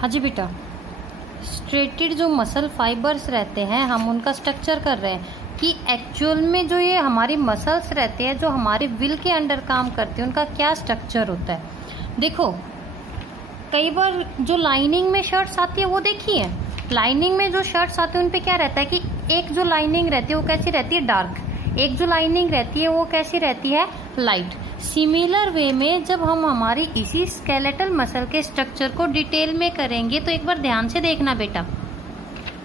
हाँ जी बेटा, स्ट्रेटेड जो मसल फाइबर्स रहते हैं हम उनका स्ट्रक्चर कर रहे हैं कि एक्चुअल में जो ये हमारी मसल्स रहते हैं जो हमारे विल के अंडर काम करते हैं उनका क्या स्ट्रक्चर होता है। देखो कई बार जो लाइनिंग में शर्ट्स आती है वो देखी है, लाइनिंग में जो शर्ट्स आते हैं उन पे क्या रहता है कि एक जो लाइनिंग रहती है वो कैसी रहती है, डार्क, एक जो लाइनिंग रहती है वो कैसी रहती है, लाइट। सिमिलर वे में जब हम हमारी इसी स्केलेटल मसल के स्ट्रक्चर को डिटेल में करेंगे तो एक बार ध्यान से देखना बेटा,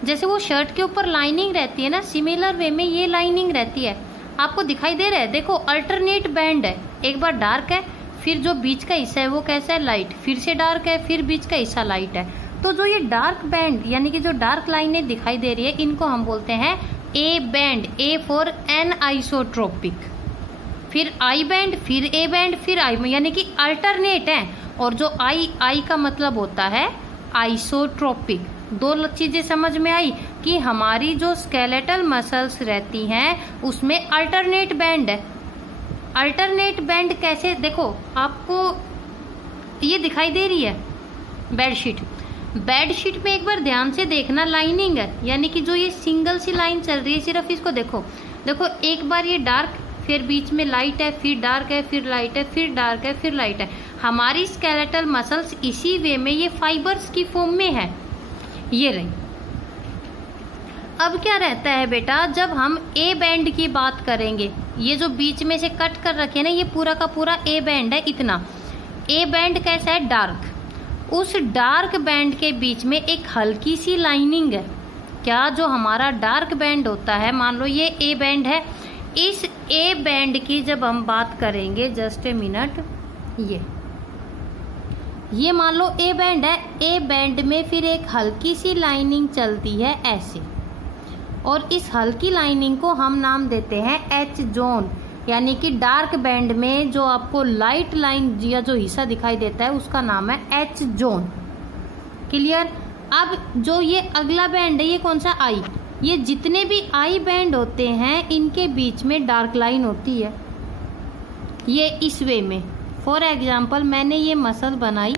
जैसे वो शर्ट के ऊपर लाइनिंग रहती है ना, सिमिलर वे में ये लाइनिंग रहती है, आपको दिखाई दे रहा है। देखो अल्टरनेट बैंड है, एक बार डार्क है फिर जो बीच का हिस्सा है वो कैसा है, लाइट, फिर से डार्क है फिर बीच का हिस्सा लाइट है। तो जो ये डार्क बैंड यानी कि जो डार्क लाइनें दिखाई दे रही है इनको हम बोलते हैं A band, A for anisotropic, फिर आई बैंड, फिर ए बैंड, फिर आई, यानी कि अल्टरनेट है। और जो आई का मतलब होता है आइसोट्रोपिक। दो चीजें समझ में आई कि हमारी जो स्केलेटल मसल्स रहती हैं उसमें अल्टरनेट बैंड है। अल्टरनेट बैंड कैसे, देखो आपको ये दिखाई दे रही है बेडशीट, बेडशीट में एक बार ध्यान से देखना लाइनिंग है, यानी कि जो ये सिंगल सी लाइन चल रही है सिर्फ इसको देखो, देखो एक बार ये डार्क फिर बीच में लाइट है, फिर डार्क है, फिर लाइट है, फिर डार्क है, फिर लाइट है। हमारी स्केलेटल मसल्स इसी वे में ये फाइबर्स की फॉर्म में है, ये रही। अब क्या रहता है बेटा, जब हम ए बैंड की बात करेंगे, ये जो बीच में से कट कर रखे ना ये पूरा का पूरा ए बैंड है, इतना ए बैंड कैसा है, डार्क। उस डार्क बैंड के बीच में एक हल्की सी लाइनिंग है। क्या जो हमारा डार्क बैंड होता है, मान लो ये ए बैंड है, इस ए बैंड की जब हम बात करेंगे, जस्ट ए मिनट, ये मान लो ए बैंड है, ए बैंड में फिर एक हल्की सी लाइनिंग चलती है ऐसे, और इस हल्की लाइनिंग को हम नाम देते हैं एच जोन, यानी कि डार्क बैंड में जो आपको लाइट लाइन या जो हिस्सा दिखाई देता है उसका नाम है एच जोन। क्लियर। अब जो ये अगला बैंड है ये कौन सा, आई। ये जितने भी आई बैंड होते हैं इनके बीच में डार्क लाइन होती है, ये इस वे में। फॉर एग्जाम्पल मैंने ये मसल बनाई,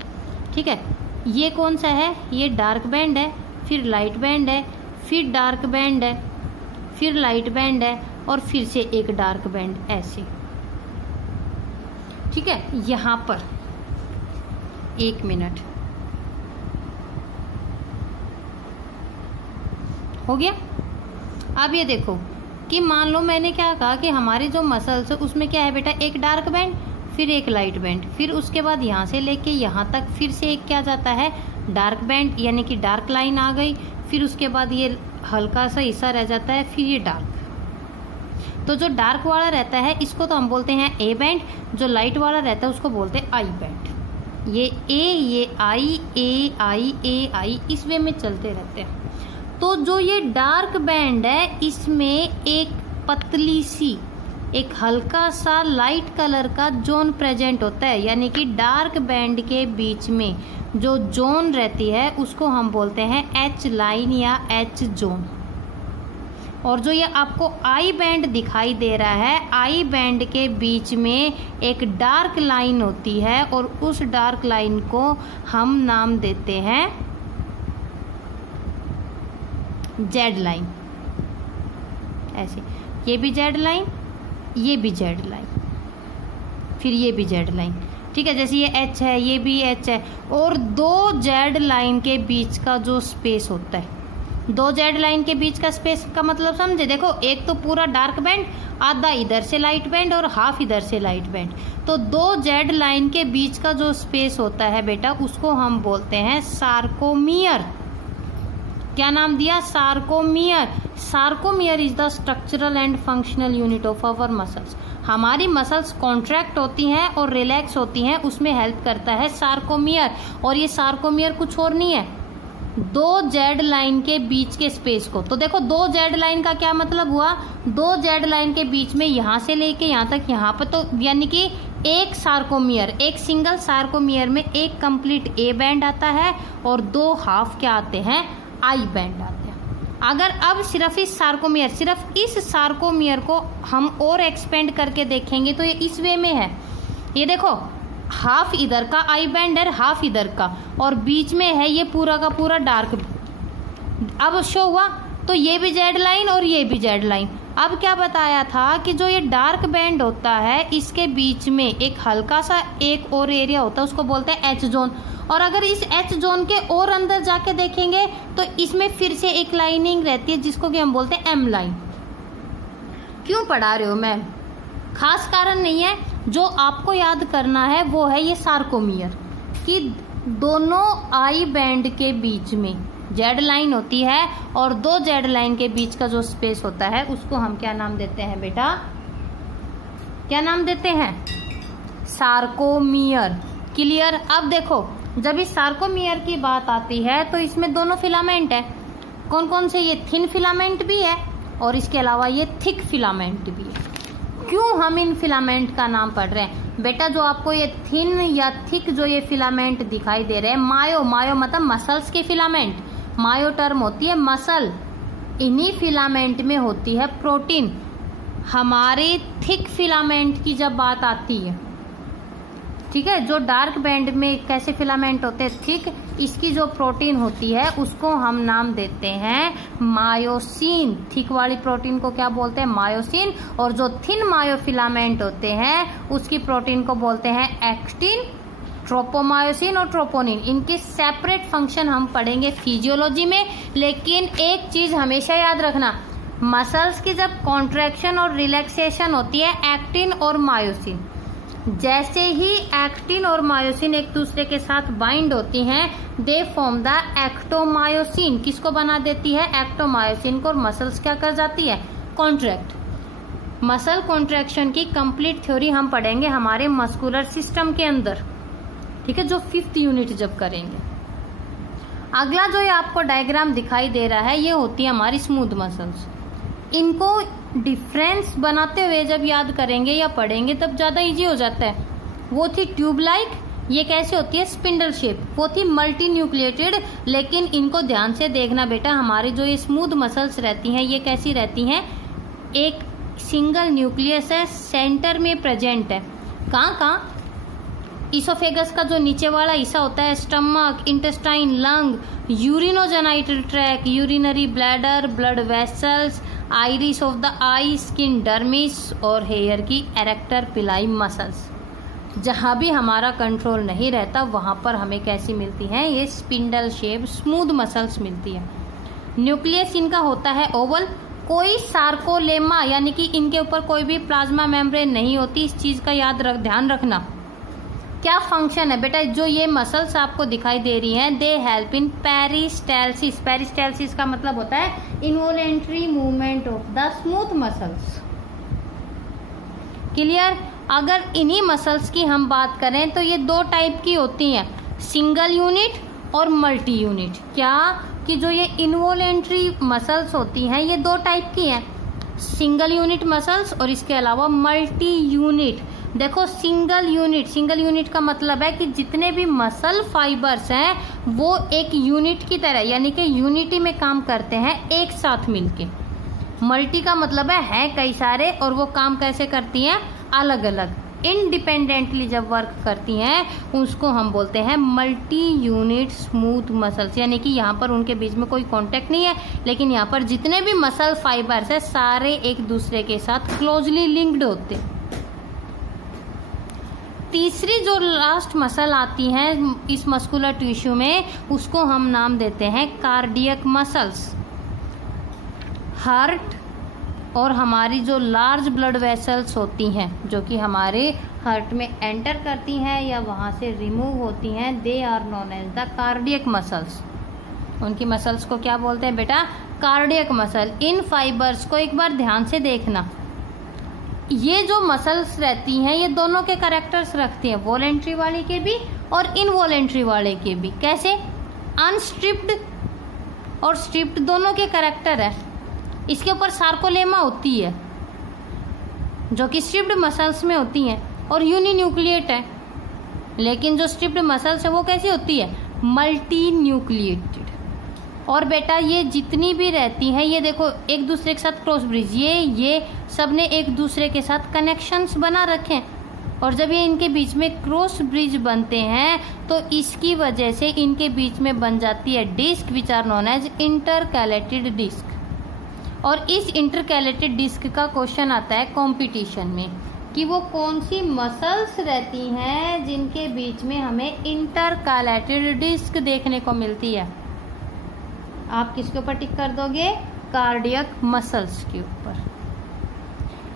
ठीक है, ये कौन सा है, ये डार्क बैंड है, फिर लाइट बैंड है, फिर डार्क बैंड है, फिर लाइट बैंड है, और फिर से एक डार्क बैंड, ऐसे। ठीक है, यहां पर एक मिनट हो गया। अब ये देखो कि मान लो मैंने क्या कहा कि हमारी जो मसल्स है उसमें क्या है बेटा, एक डार्क बैंड, फिर एक लाइट बैंड, फिर उसके बाद यहाँ से लेके यहाँ तक फिर से एक क्या जाता है, डार्क बैंड, यानी कि डार्क लाइन आ गई, फिर उसके बाद ये हल्का सा हिस्सा रह जाता है, फिर ये डार्क। तो जो डार्क वाला रहता है इसको तो हम बोलते हैं ए बैंड, जो लाइट वाला रहता है उसको बोलते हैं आई बैंड। ये ए, ये आई, ए आई, ए आई, इस वे में चलते रहते हैं। तो जो ये डार्क बैंड है इसमें एक पतली सी, एक हल्का सा लाइट कलर का जोन प्रेजेंट होता है, यानी कि डार्क बैंड के बीच में जो जोन रहती है उसको हम बोलते हैं एच लाइन या एच जोन। और जो ये आपको आई बैंड दिखाई दे रहा है, आई बैंड के बीच में एक डार्क लाइन होती है और उस डार्क लाइन को हम नाम देते हैं जेड लाइन, ऐसे। ये भी जेड लाइन, ये भी जेड लाइन, फिर ये भी जेड लाइन, ठीक है। जैसे ये एच है, ये भी एच है, और दो जेड लाइन के बीच का जो स्पेस होता है, दो जेड लाइन के बीच का स्पेस का मतलब समझे। देखो एक तो पूरा डार्क बैंड, आधा इधर से लाइट बैंड और हाफ इधर से लाइट बैंड, तो दो जेड लाइन के बीच का जो स्पेस होता है बेटा उसको हम बोलते हैं सार्कोमियर। क्या नाम दिया, sarcomere. Sarcomere is the structural and functional unit of our muscles. हमारी मसल्स कॉन्ट्रैक्ट होती हैं और रिलैक्स होती हैं, उसमें हेल्प करता है सार्कोमियर। और ये सार्कोमियर कुछ और नहीं है, दो जेड लाइन के बीच के स्पेस को। तो देखो दो जेड लाइन का क्या मतलब हुआ, दो जेड लाइन के बीच में यहाँ से लेके यहाँ तक, यहाँ पर, तो यानी कि एक सार्कोमियर, एक सिंगल सार्कोमियर में एक कंप्लीट ए बैंड आता है और दो हाफ क्या आते हैं, आई बैंड आते हैं। अगर अब सिर्फ इस सार्कोमियर को हम और एक्सपेंड करके देखेंगे तो ये इस वे में है। ये देखो हाफ इधर का आई बैंड है, हाफ इधर का, और बीच में है ये पूरा का पूरा डार्क। अब शो हुआ तो ये भी जेड लाइन और ये भी जेड लाइन। अब क्या बताया था कि जो ये डार्क बैंड होता है इसके बीच में एक हल्का सा एक और एरिया होता है, उसको बोलते हैं एच जोन। और अगर इस एच जोन के और अंदर जाके देखेंगे तो इसमें फिर से एक लाइनिंग रहती है जिसको कि हम बोलते हैं एम लाइन। क्यों पढ़ा रहे हो मैम? खास कारण नहीं है, जो आपको याद करना है वो है ये सार्कोमियर, कि दोनों आई बैंड के बीच में जेड लाइन होती है और दो जेड लाइन के बीच का जो स्पेस होता है उसको हम क्या नाम देते हैं बेटा? क्या नाम देते हैं? सार्कोमियर। क्लियर? अब देखो, जब इस सार्कोमियर की बात आती है तो इसमें दोनों फिलामेंट है। कौन कौन से? ये थिन फिलामेंट भी है और इसके अलावा ये थिक फिलामेंट भी है। क्यों हम इन फिलामेंट का नाम पढ़ रहे हैं बेटा? जो आपको ये थिन या थिक जो ये फिलामेंट दिखाई दे रहे हैं, मायो, मायो मतलब मसल्स के फिलामेंट, मायो टर्म होती है मसल, इन्हीं फिलामेंट में होती है प्रोटीन। हमारे थिक फिलामेंट की जब बात आती है, ठीक है, जो डार्क बैंड में कैसे फिलामेंट होते हैं? थिक। इसकी जो प्रोटीन होती है उसको हम नाम देते हैं मायोसिन। थिक वाली प्रोटीन को क्या बोलते हैं? मायोसिन। और जो थिन मायो फिलामेंट होते हैं उसकी प्रोटीन को बोलते हैं एक्टिन, ट्रोपोमायोसिन और ट्रोपोनिन। इनके सेपरेट फंक्शन हम पढ़ेंगे फिजियोलॉजी में। लेकिन एक चीज हमेशा याद रखना, मसल्स की जब कॉन्ट्रैक्शन और रिलैक्सेशन होती है, एक्टिन और मायोसिन, जैसे ही एक्टिन और मायोसिन एक दूसरे के साथ बाइंड होती हैं, दे फॉर्म द एक्टोमायोसिन। किसको बना देती है? एक्टोमायोसिन को। और मसल्स क्या कर जाती है? कॉन्ट्रैक्ट। मसल कॉन्ट्रैक्शन की कंप्लीट थ्योरी हम पढ़ेंगे हमारे मस्कुलर सिस्टम के अंदर, ठीक है, जो 5th यूनिट जब करेंगे। अगला जो ये आपको डायग्राम दिखाई दे रहा है ये होती है हमारी स्मूथ मसल्स। इनको डिफरेंस बनाते हुए जब याद करेंगे या पढ़ेंगे तब ज्यादा इजी हो जाता है। वो थी ट्यूब लाइक, ये कैसे होती है? Spindle shape. वो थी मल्टी न्यूक्लिएटेड। लेकिन इनको ध्यान से देखना बेटा, हमारे जो ये स्मूथ मसल्स रहती हैं ये कैसी रहती हैं? एक सिंगल न्यूक्लियस है, सेंटर में प्रेजेंट है। कहाँ कहाँ? इसोफेगस का जो नीचे वाला हिस्सा होता है, stomach, intestine, lung, urinogenital track, urinary bladder, blood vessels, iris of the I, skin dermis और हेयर की एरेक्टर पिलाई मसल्स। जहाँ भी हमारा कंट्रोल नहीं रहता वहाँ पर हमें कैसी मिलती हैं? ये स्पिंडल शेप स्मूथ मसल्स मिलती है। न्यूक्लियस इनका होता है ओवल। कोई सार्कोलेमा यानी कि इनके ऊपर कोई भी प्लाज्मा मेम्ब्रेन नहीं होती। इस चीज का ध्यान रखना। क्या फंक्शन है बेटा? जो ये मसल्स आपको दिखाई दे रही हैं, they help in peristalsis. Peristalsis का मतलब होता है involuntary movement of the smooth muscles. Clear? अगर इन्हीं मसल्स की हम बात करें तो ये दो टाइप की होती हैं, सिंगल यूनिट और मल्टी यूनिट। क्या? कि जो ये इनवॉलेंट्री मसल्स होती हैं ये दो टाइप की हैं, सिंगल यूनिट मसल्स और इसके अलावा मल्टी यूनिट। देखो, सिंगल यूनिट का मतलब है कि जितने भी मसल फाइबर्स हैं वो एक यूनिट की तरह यानी कि यूनिटी में काम करते हैं एक साथ मिलके। मल्टी का मतलब है कई सारे, और वो काम कैसे करती हैं? अलग अलग, इंडिपेंडेंटली जब वर्क करती हैं उसको हम बोलते हैं मल्टी यूनिट स्मूथ मसल्स। यानी कि यहाँ पर उनके बीच में कोई कांटेक्ट नहीं है, लेकिन यहाँ पर जितने भी मसल फाइबर्स हैं सारे एक दूसरे के साथ क्लोजली लिंक्ड होते हैं। तीसरी जो लास्ट मसल आती है इस मस्कुलर टिश्यू में उसको हम नाम देते हैं कार्डियक मसल्स। हार्ट और हमारी जो लार्ज ब्लड वेसल्स होती हैं जो कि हमारे हार्ट में एंटर करती हैं या वहाँ से रिमूव होती हैं, they are known as the cardiac muscles. उनकी मसल्स को क्या बोलते हैं बेटा? Cardiac muscle. इन फाइबर्स को एक बार ध्यान से देखना, ये जो मसल्स रहती हैं ये दोनों के कैरेक्टर्स रखती हैं, वॉलेंट्री वाले के भी और इनवॉलेंट्री वाले के भी। कैसे? अनस्ट्रिप्ड और स्ट्रिप्ड दोनों के कैरेक्टर है। इसके ऊपर सार्कोलेमा होती है जो कि स्ट्रिप्ड मसल्स में होती हैं और यूनिन्यूक्लिएट है, लेकिन जो स्ट्रिप्ड मसल्स है वो कैसी होती है? Multi nucleated. और बेटा ये जितनी भी रहती हैं ये देखो एक दूसरे के साथ क्रॉस ब्रिज, ये सब ने एक दूसरे के साथ कनेक्शंस बना रखे हैं। और जब ये इनके बीच में क्रॉस ब्रिज बनते हैं तो इसकी वजह से इनके बीच में बन जाती है disc which are known as intercalated disc. और इस इंटरकैलेटेड डिस्क का क्वेश्चन आता है कंपटीशन में कि वो कौन सी मसल्स रहती हैं जिनके बीच में हमें इंटरकैलेटेड डिस्क देखने को मिलती है। आप किसके ऊपर टिक कर दोगे? कार्डियक मसल्स के ऊपर।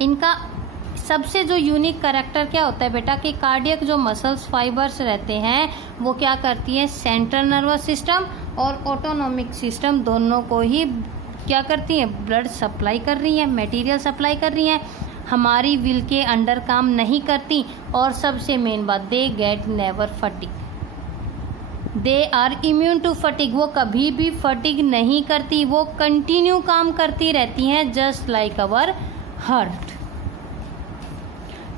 इनका सबसे जो यूनिक कैरेक्टर क्या होता है बेटा कि कार्डियक जो मसल्स फाइबर्स रहते हैं वो क्या करती हैं, सेंट्रल नर्वस सिस्टम और ऑटोनॉमिक सिस्टम दोनों को ही क्या करती हैं, ब्लड सप्लाई कर रही हैं, मटेरियल सप्लाई कर रही हैं, हमारी विल के अंडर काम नहीं करती। और सबसे मेन बात, they get never fatigue, they are immune to fatigue, वो कभी भी फटिग नहीं करती, वो कंटिन्यू काम करती रहती हैं just like our heart.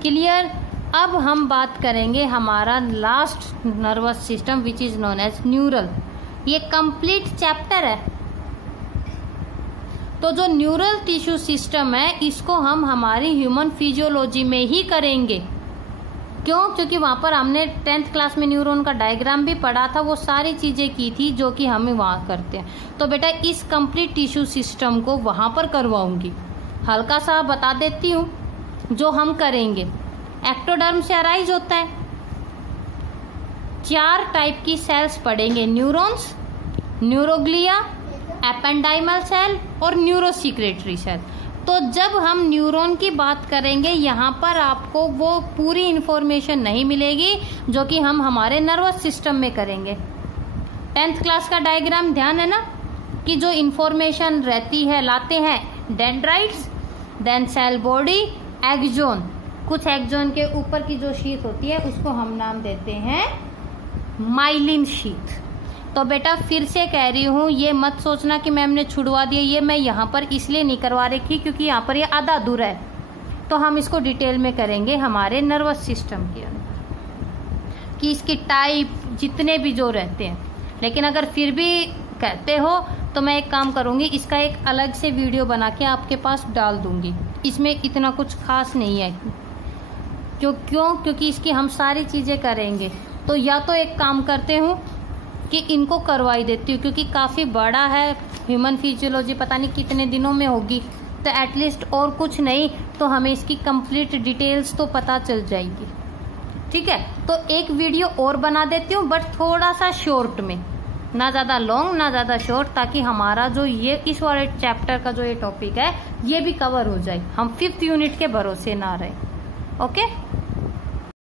Clear? अब हम बात करेंगे हमारा last nervous system which is known as neural. ये कंप्लीट चैप्टर है। तो जो न्यूरल टिश्यू सिस्टम है इसको हम हमारी ह्यूमन फिजियोलॉजी में ही करेंगे। क्यों? क्योंकि वहां पर हमने 10th क्लास में न्यूरॉन का डायग्राम भी पढ़ा था, वो सारी चीजें की थी जो कि हम वहां करते हैं। तो बेटा इस कंप्लीट टिश्यू सिस्टम को वहां पर करवाऊंगी। हल्का सा बता देती हूँ जो हम करेंगे। एक्टोडर्म से अराइज होता है, 4 टाइप की सेल्स पढ़ेंगे, न्यूरॉन्स, न्यूरोग्लिया, एपेंडाइमल सेल और न्यूरोसिक्रेटरी सेल। तो जब हम न्यूरॉन की बात करेंगे यहाँ पर आपको वो पूरी इंफॉर्मेशन नहीं मिलेगी जो कि हम हमारे नर्वस सिस्टम में करेंगे। 10th क्लास का डायग्राम ध्यान है ना कि जो इंफॉर्मेशन रहती है लाते हैं dendrites, then cell body, axon, कुछ एक्सोन के ऊपर की जो शीथ होती है उसको हम नाम देते हैं माइलिन शीथ। तो बेटा फिर से कह रही हूँ, ये मत सोचना कि मैम ने छुड़वा दिया, ये मैं यहाँ पर इसलिए नहीं करवा रही क्योंकि यहाँ पर ये आधा अधूरा है। तो हम इसको डिटेल में करेंगे हमारे नर्वस सिस्टम के अंदर कि इसकी टाइप जितने भी जो रहते हैं। लेकिन अगर फिर भी कहते हो तो मैं एक काम करूँगी, इसका एक अलग से वीडियो बना के आपके पास डाल दूँगी। इसमें इतना कुछ खास नहीं है। क्यों? क्योंकि इसकी हम सारी चीज़ें करेंगे। तो या तो एक काम करते हूँ कि इनको करवाई देती हूँ क्योंकि काफ़ी बड़ा है, ह्यूमन फिजियोलॉजी पता नहीं कितने दिनों में होगी, तो एटलीस्ट और कुछ नहीं तो हमें इसकी कंप्लीट डिटेल्स तो पता चल जाएगी। ठीक है, तो एक वीडियो और बना देती हूँ बट थोड़ा सा शॉर्ट में, ना ज़्यादा लॉन्ग ना ज़्यादा शॉर्ट, ताकि हमारा जो ये इस वाले चैप्टर का जो ये टॉपिक है ये भी कवर हो जाए, हम 5th यूनिट के भरोसे ना रहे। ओके।